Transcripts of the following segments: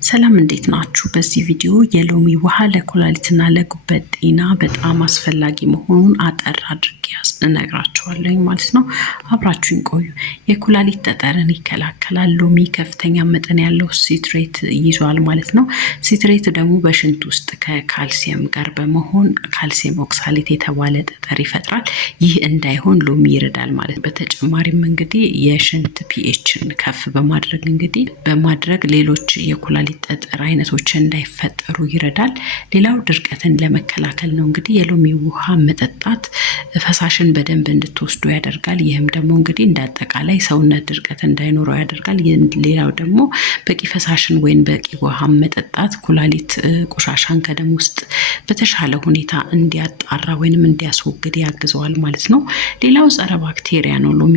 ሰላም እንዴት ናችሁ? በዚህ ቪዲዮ የሎሚ ውሃ ለኩላሊትና ለጉበት ጤና በጣም አስፈላጊ መሆኑን አጠር አድርጌ እነግራችኋለሁ ማለት ነው። አብራችሁን ቆዩ። የኩላሊት ጠጠርን ይከላከላል። ሎሚ ከፍተኛ መጠን ያለው ሲትሬት ይዟል ማለት ነው። ሲትሬት ደግሞ በሽንት ውስጥ ከካልሲየም ጋር በመሆን ካልሲየም ኦክሳሌት የተባለ ጠጠር ይፈጥራል። ይህ እንዳይሆን ሎሚ ይረዳል ማለት ነው። በተጨማሪም እንግዲህ የሽንት ፒኤችን ከፍ በማድረግ ሌሎች የኩላሊት ጠጠር አይነቶች እንዳይፈጠሩ ይረዳል። ሌላው ድርቀትን ለመከላከል ነው። እንግዲህ የሎሚ ውሃ መጠጣት ፈሳሽን በደንብ እንድትወስዱ ያደርጋል። ይህም ደግሞ እንግዲህ እንዳጠቃላይ ሰውነት ድርቀት እንዳይኖረው ያደርጋል። ሌላው ደግሞ በቂ ፈሳሽን ወይም በቂ ውሃ መጠጣት ኩላሊት ቆሻሻን ከደም ውስጥ በተሻለ ሁኔታ እንዲያጣራ ወይንም እንዲያስወግድ ያግዘዋል ማለት ነው። ሌላው ጸረ ባክቴሪያ ነው። ሎሚ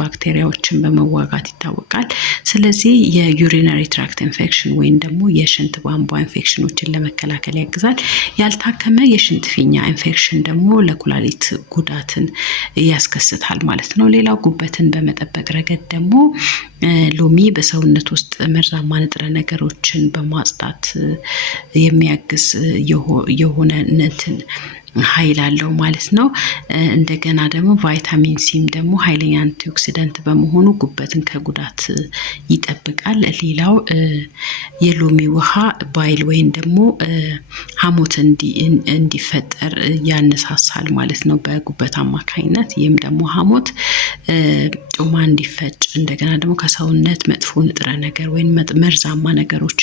ባክቴሪያዎችን በመዋጋት ይታወቃል። ስለዚህ የዩሪነሪ ትራክት ኢንፌክሽን ወይም ደግሞ የሽንት ቧንቧ ኢንፌክሽኖችን ለመከላከል ያግዛል። ያልታከመ የሽንት ፊኛ ኢንፌክሽን ደግሞ ለኩላሊት ጉዳትን ያስከስታል ማለት ነው። ሌላው ጉበትን በመጠበቅ ረገድ ደግሞ ሎሚ በሰውነት ውስጥ መርዛማ ንጥረ ነገሮችን በማጽዳት የሚያግዝ የሆነ ኃይል አለው ማለት ነው። እንደገና ደግሞ ቫይታሚን ሲም ደግሞ ኃይለኛ አንቲኦክሲደንት በመሆኑ ጉበትን ከጉዳት ይጠብቃል። ሌላው የሎሚ ውሃ ባይል ወይም ደግሞ ሐሞት እንዲፈጠር ያነሳሳል ማለት ነው በጉበት አማካኝነት። ይህም ደግሞ ሐሞት ጮማ እንዲፈጭ እንደገና ደግሞ ከሰውነት መጥፎ ንጥረ ነገር ወይም መርዛማ ነገሮች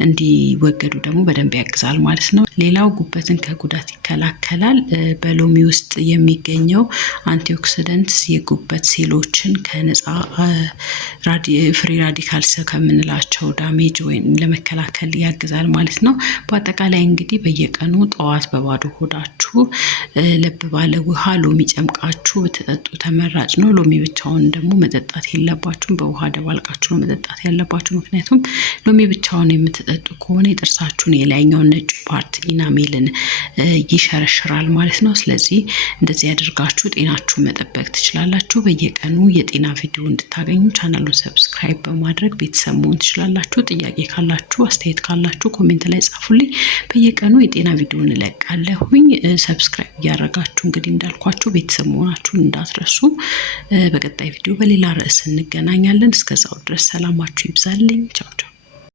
እንዲወገዱ ደግሞ በደንብ ያግዛል ማለት ነው። ሌላው ጉበትን ከጉዳት ይከላከላል። በሎሚ ውስጥ የሚገኘው አንቲኦክሲደንትስ የጉበት ሴሎችን ከነፃ ፍሪ ራዲካልስ ከምንላቸው ዳሜጅ ወይም ለመከላከል ያግዛል ማለት ነው። በአጠቃላይ እንግዲህ በየቀኑ ጠዋት በባዶ ሆዳችሁ ለብ ባለ ውሃ ሎሚ ጨምቃችሁ ብትጠጡ ተመራጭ ነው። ሎሚ ብቻውን ደግሞ መጠጣት የለባችሁም፣ በውሃ ደባልቃችሁ ነው መጠጣት ያለባችሁ። ምክንያቱም ሎሚ ብቻውን የምትጠጡ ከሆነ የጥርሳችሁን የላይኛውን ነጭ ፓርት ኢናሜልን ይሸረሽራል ማለት ነው። ስለዚህ እንደዚህ ያደርጋችሁ ጤናችሁን መጠበቅ ትችላላችሁ። በየቀኑ የጤና ቪዲዮ እንድታገኙ ቻናሉን ሰብስክራይብ በማድረግ ቤተሰብ መሆን ትችላላችሁ። ጥያቄ ካላችሁ አስተያየት ካላችሁ ኮሜንት ላይ ጻፉልኝ። በየቀኑ የጤና ቪዲዮ እንለቃለሁኝ። ሰብስክራይብ እያደረጋችሁ እንግዲህ እንዳልኳችሁ ቤተሰብ መሆናችሁን እንዳትረሱ። በቀጣይ ቪዲዮ በሌላ ርዕስ እንገናኛለን። እስከዛው ድረስ ሰላማችሁ ይብዛልኝ። ቻው ቻው።